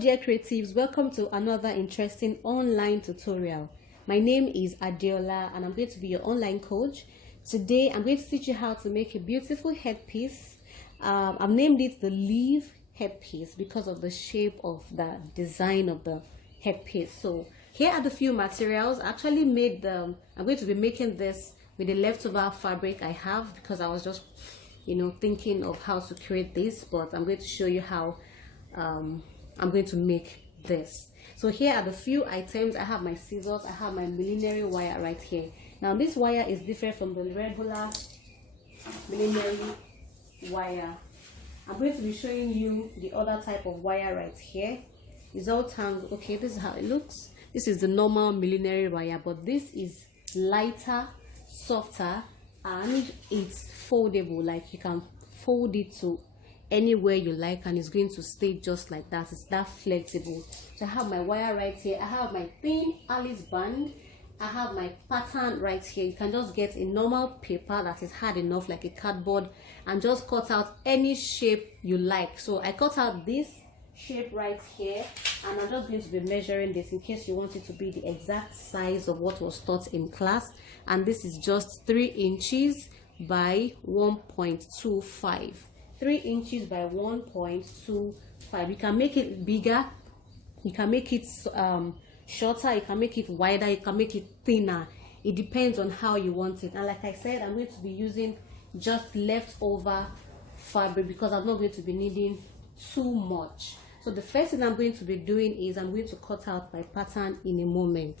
dear creatives, welcome to another interesting online tutorial. My name is Adeola and I'm going to be your online coach. Today I'm going to teach you how to make a beautiful headpiece. I've named it the Leaf Headpiece because of the shape of the design of the headpiece. So here are the few materials. I actually made them. I'm going to be making this with the leftover fabric I have because I was just thinking of how to create this, but I'm going to show you how I'm going to make this. So here are the few items. I have my scissors, I have my millinery wire right here. Now this wire is different from the regular millinery wire. I'm going to be showing you the other type of wire right here. It's all tangled. Okay, this is how it looks. This is the normal millinery wire, but this is lighter, softer, and it's foldable. Like you can fold it to anywhere you like and it's going to stay just like that. It's that flexible. So I have my wire right here. I have my thin Alice band. I have my pattern right here. You can just get a normal paper that is hard enough, like a cardboard, and just cut out any shape you like. So I cut out this shape right here, and I'm just going to be measuring this in case you want it to be the exact size of what was taught in class. And this is just 3 inches by 1.25. 3 inches by 1.25. You can make it bigger, you can make it shorter, you can make it wider, you can make it thinner. It depends on how you want it. And like I said, I'm going to be using just leftover fabric because I'm not going to be needing too much. So the first thing I'm going to be doing is I'm going to cut out my pattern in a moment.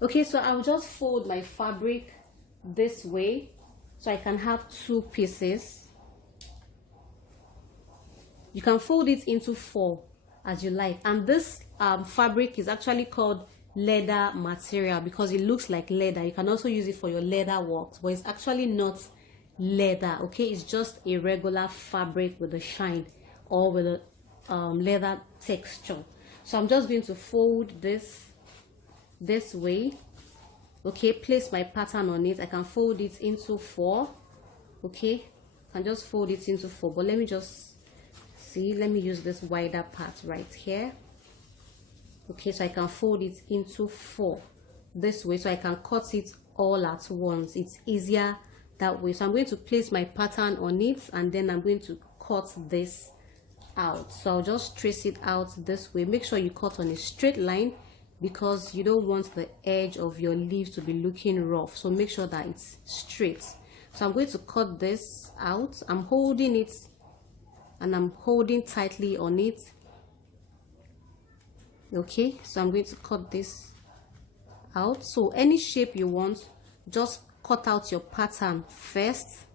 Okay, so I'll just fold my fabric this way so I can have 2 pieces. You can fold it into 4 as you like. And this fabric is actually called leather material because it looks like leather. You can also use it for your leather work, but it's actually not leather. Okay, it's just a regular fabric with a shine or with a leather texture. So I'm just going to fold this way. Okay, place my pattern on it. I can fold it into 4. Okay, I can just fold it into 4, but let me just see. Let me use this wider part right here. Okay, so I can fold it into 4 this way so I can cut it all at once. It's easier that way. So I'm going to place my pattern on it and then I'm going to cut this out. So I'll just trace it out this way. Make sure you cut on a straight line because you don't want the edge of your leaf to be looking rough. So make sure that it's straight. So I'm going to cut this out. I'm holding it and I'm holding tightly on it. Okay, so I'm going to cut this out. So any shape you want, just cut out your pattern first.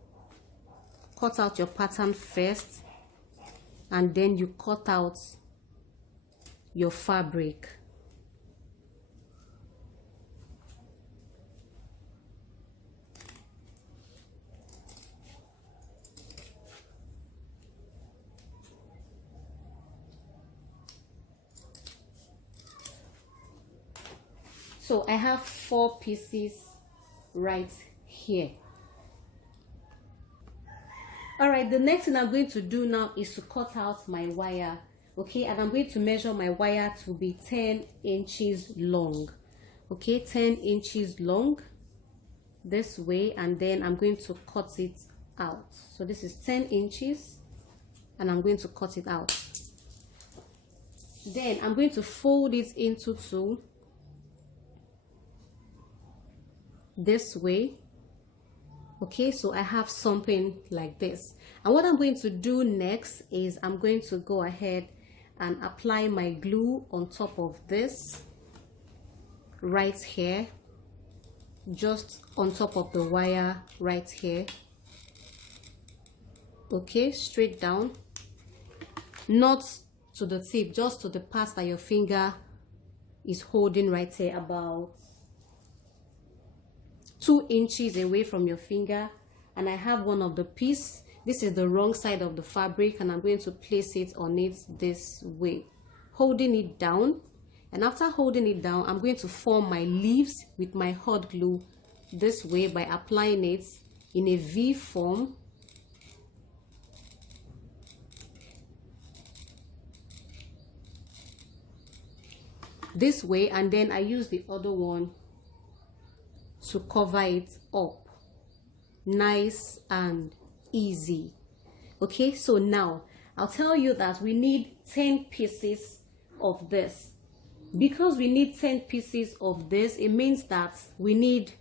Cut out your pattern first, and then you cut out your fabric. So I have 4 pieces right here. All right, the next thing I'm going to do now is to cut out my wire. Okay, and I'm going to measure my wire to be 10 inches long. Okay, 10 inches long this way, and then I'm going to cut it out. So this is 10 inches and I'm going to cut it out. Then I'm going to fold it into 2 this way. Okay, so I have something like this, and what I'm going to do next is I'm going to go ahead and apply my glue on top of this right here, just on top of the wire right here. Okay, straight down, not to the tip, just to the part that your finger is holding right here, about 2 inches away from your finger. And I have one of the piece. This is the wrong side of the fabric, and I'm going to place it on it this way, holding it down. And after holding it down, I'm going to form my leaves with my hot glue this way by applying it in a V form. this way, and then I use the other one to cover it up. Nice and easy. Okay, so now I'll tell you that we need 10 pieces of this. Because we need 10 pieces of this, it means that we need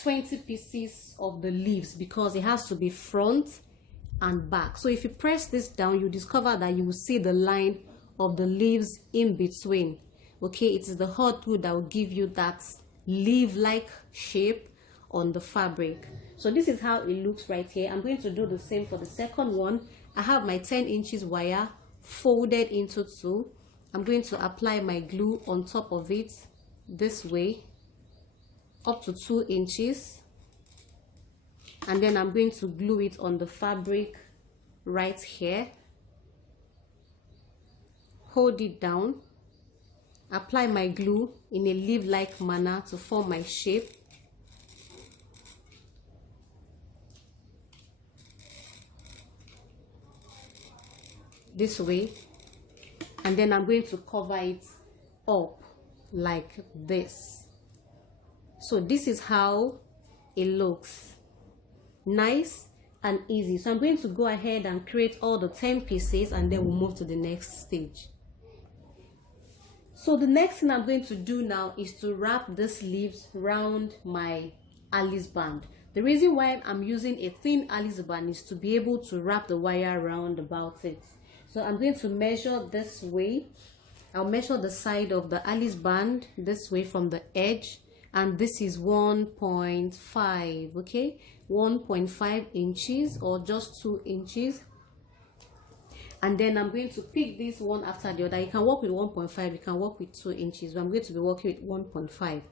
20 pieces of the leaves, because it has to be front and back. So if you press this down, you discover that you will see the line of the leaves in between. Okay, it is the hot glue that will give you that leaf-like shape on the fabric. So this is how it looks right here. I'm going to do the same for the second one. I have my 10 inches wire folded into two. I'm going to apply my glue on top of it this way up to 2 inches, and then I'm going to glue it on the fabric right here. Hold it down, apply my glue in a leaf-like manner to form my shape. This way, and then I'm going to cover it up like this. So this is how it looks. Nice and easy. So I'm going to go ahead and create all the 10 pieces, and then we'll move to the next stage. So the next thing I'm going to do now is to wrap these leaves around my Alice band. The reason why I'm using a thin Alice band is to be able to wrap the wire around about it. So I'm going to measure this way. I'll measure the side of the Alice band this way from the edge, and this is 1.5, okay, 1.5 inches or just 2 inches. And then I'm going to pick this one after the other. You can work with 1.5, you can work with 2 inches, but I'm going to be working with 1.5.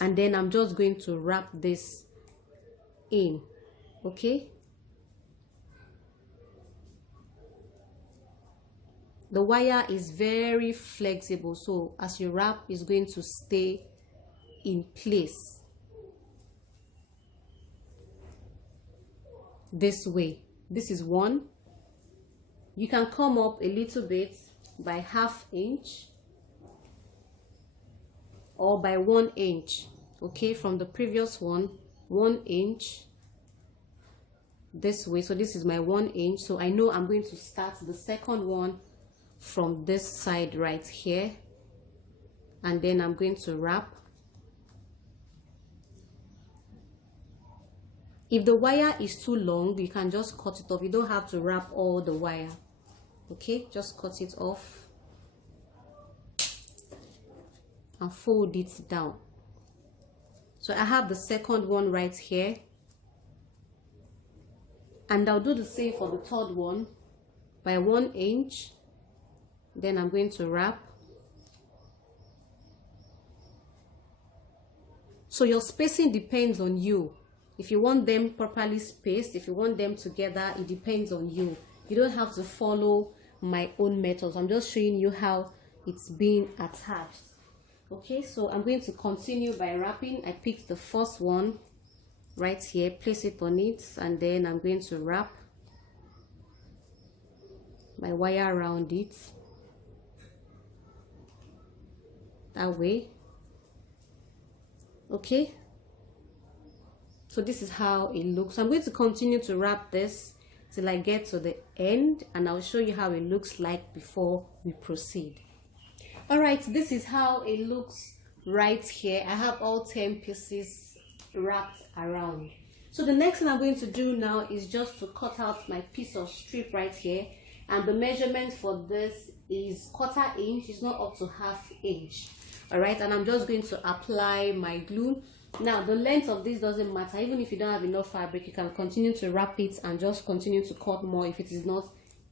And then I'm just going to wrap this in, okay. The wire is very flexible, so as you wrap, it's going to stay in place this way. This is one. You can come up a little bit by ½ inch or by 1 inch, okay, from the previous one, 1 inch this way. So this is my 1 inch, so I know I'm going to start the second one from this side right here, and then I'm going to wrap. If the wire is too long, you can just cut it off. You don't have to wrap all the wire, okay, just cut it off and fold it down. So I have the second one right here, and I'll do the same for the third one by 1 inch. Then I'm going to wrap. So your spacing depends on you. If you want them properly spaced, if you want them together, it depends on you. You don't have to follow my own methods. I'm just showing you how it's being attached. Okay, so I'm going to continue by wrapping. I picked the first one right here, place it on it, and then I'm going to wrap my wire around it. That way, okay. So this is how it looks. I'm going to continue to wrap this till I get to the end, and I'll show you how it looks like before we proceed. All right, this is how it looks right here. I have all 10 pieces wrapped around. So the next thing I'm going to do now is just to cut out my piece of strip right here, and the measurement for this is 1/4 inch. It's not up to ½ inch. All right, and I'm just going to apply my glue. Now the length of this doesn't matter. Even if you don't have enough fabric, you can continue to wrap it and just continue to cut more if it is not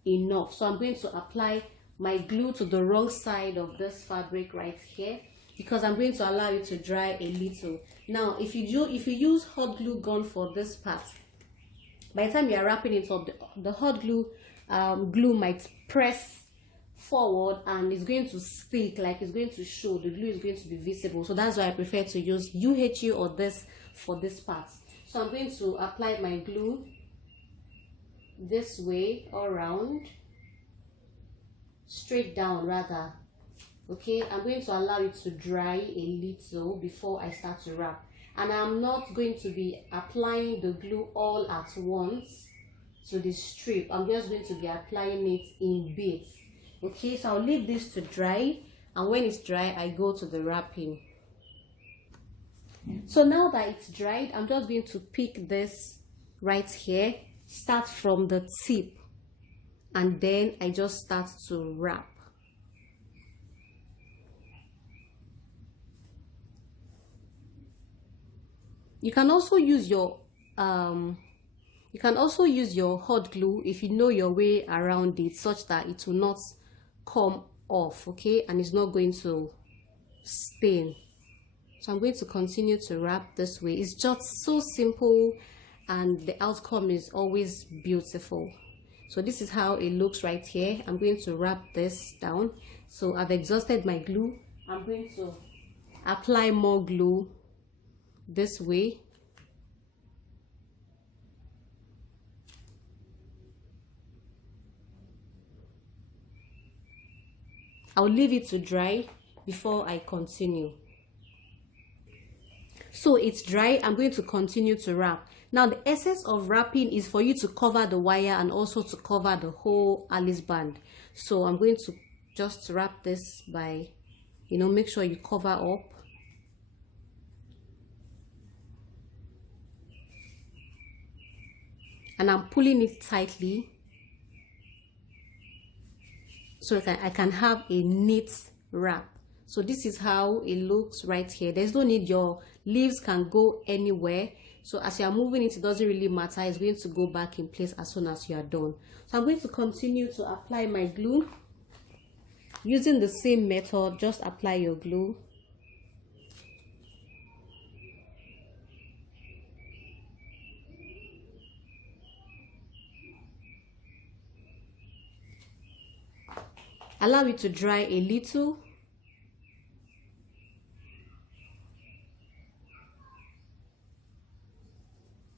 enough. So I'm going to apply my glue to the wrong side of this fabric right here, because I'm going to allow it to dry a little. Now if you use hot glue gun for this part, by the time you are wrapping it up, the hot glue might press forward and it's going to stick, like it's going to show, the glue is going to be visible. So that's why I prefer to use UHU or this for this part. So I'm going to apply my glue this way all around, straight down rather, Okay, I'm going to allow it to dry a little before I start to wrap. And I'm not going to be applying the glue all at once to the strip. I'm just going to be applying it in bits. Okay, so I'll leave this to dry, and when it's dry I go to the wrapping. So now that it's dried, I'm just going to pick this right here, start from the tip, and then I just start to wrap. You can also use your hot glue if you know your way around it, such that it will not come off, okay, and it's not going to stain. So I'm going to continue to wrap this way. It's just so simple and the outcome is always beautiful. So this is how it looks right here. I'm going to wrap this down. So I've exhausted my glue. I'm going to apply more glue this way. I'll leave it to dry before I continue. So it's dry. I'm going to continue to wrap. Now the essence of wrapping is for you to cover the wire and also to cover the whole Alice band. So I'm going to just wrap this by, make sure you cover up. And I'm pulling it tightly so I can have a neat wrap. So this is how it looks right here. There's no need, your leaves can go anywhere. So as you are moving it doesn't really matter. It's going to go back in place as soon as you are done. So I'm going to continue to apply my glue. Using the same method, just apply your glue. Allow it to dry a little.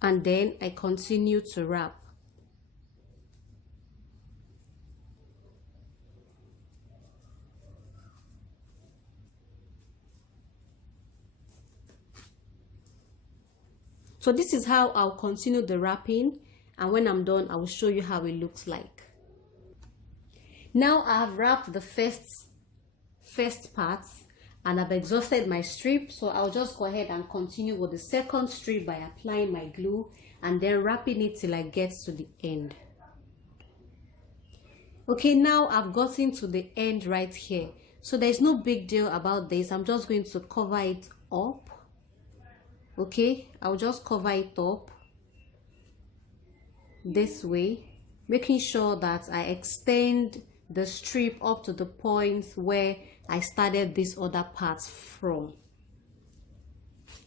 And then I continue to wrap. So this is how I'll continue the wrapping, and when I'm done I will show you how it looks like. Now I have wrapped the first part and I've exhausted my strip, so I'll just go ahead and continue with the second strip by applying my glue and then wrapping it till I get to the end. Okay, now I've gotten to the end right here, so there's no big deal about this. I'm just going to cover it up. Okay, I'll just cover it up this way, making sure that I extend the strip up to the point where I started this other part from.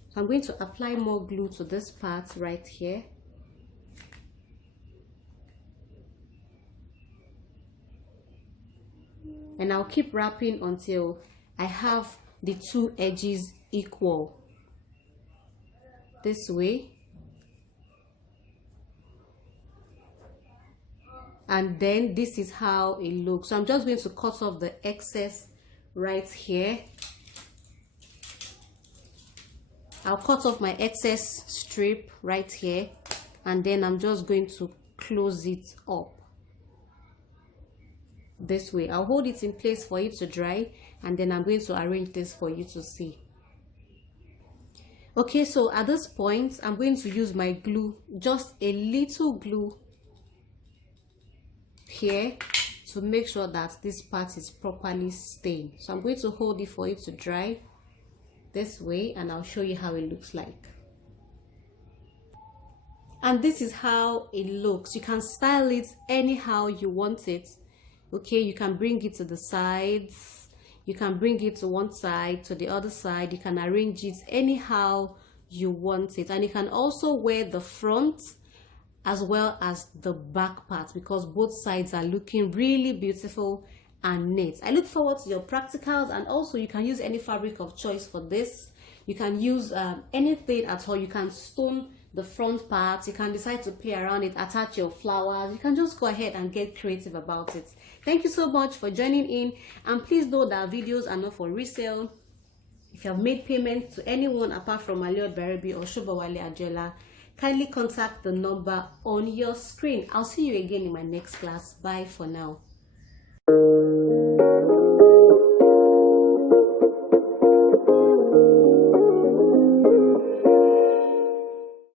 So I'm going to apply more glue to this part right here. And I'll keep wrapping until I have the two edges equal. This way. And then this is how it looks. So I'm just going to cut off the excess right here. I'll cut off my excess strip right here, and then I'm just going to close it up this way. I'll hold it in place for it to dry, and then I'm going to arrange this for you to see. Okay, so at this point I'm going to use my glue, just a little glue here, to make sure that this part is properly stained. So I'm going to hold it for it to dry this way, and I'll show you how it looks like. And this is how it looks. You can style it anyhow you want it. Okay, you can bring it to the sides, you can bring it to one side, to the other side. You can arrange it anyhow you want it, and you can also wear the front as well as the back part, because both sides are looking really beautiful and neat. I look forward to your practicals, and also you can use any fabric of choice for this. You can use anything at all. You can stone the front part. You can decide to play around it, attach your flowers. You can just go ahead and get creative about it. Thank you so much for joining in, and please know that videos are not for resale. If you have made payment to anyone apart from Allured or Shubawale Adiola, kindly contact the number on your screen. I'll see you again in my next class. Bye for now.